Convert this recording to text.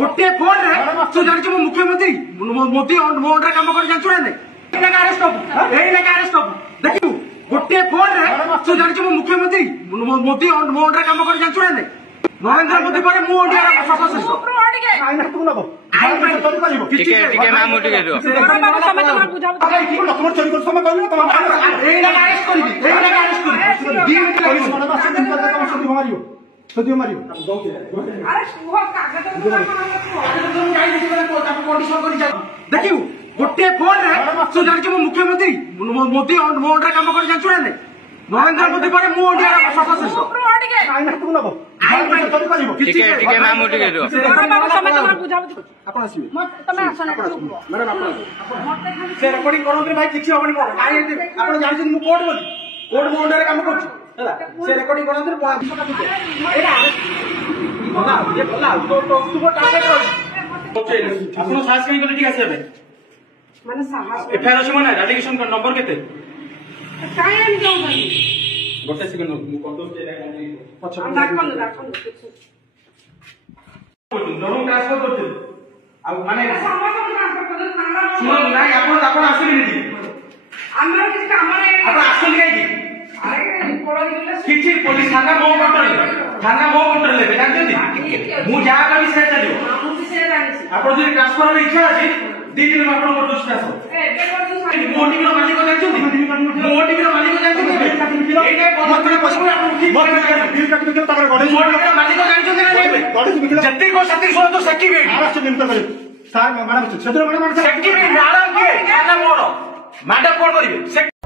गोटे फोन तू जान मुख्यमंत्री मोदी मोहन कम कर जानू ना अरेस्ट हबू देखू गोटे फोन तू जान मुख्यमंत्री मोदी मोहन कम कर जानू ना नरेंद्र मोदी पर मु इंडिया सर्वश्रेष्ठ देखू गोटे फोन तू जान मुख्यमंत्री मोदी मोहन कम कर जानू ना नरेंद्र मोदी पर मु इंडिया सर्वश्रेष्ठ रेकर्डिंग करते भाई किसी हम जानते कोर्ट बोली कोर्ट मो अंडर कम कर रेकर्डिंग करते साहस कहीं ठीक है एफआईआर अच्छे मैंने एलिगेशन नंबर केते गोटे सेकंड किसी पुलिस थाना मो कंट्रोल ले जानते मु जहाँ करी से चलो आप ट्रांसफर इच्छा अच्छी 2 दिन में आप मोटी मालिक जानते मोटी मालिक जानते जति को सती तो सकी मैडम मैडम मैडम कौन करेंगे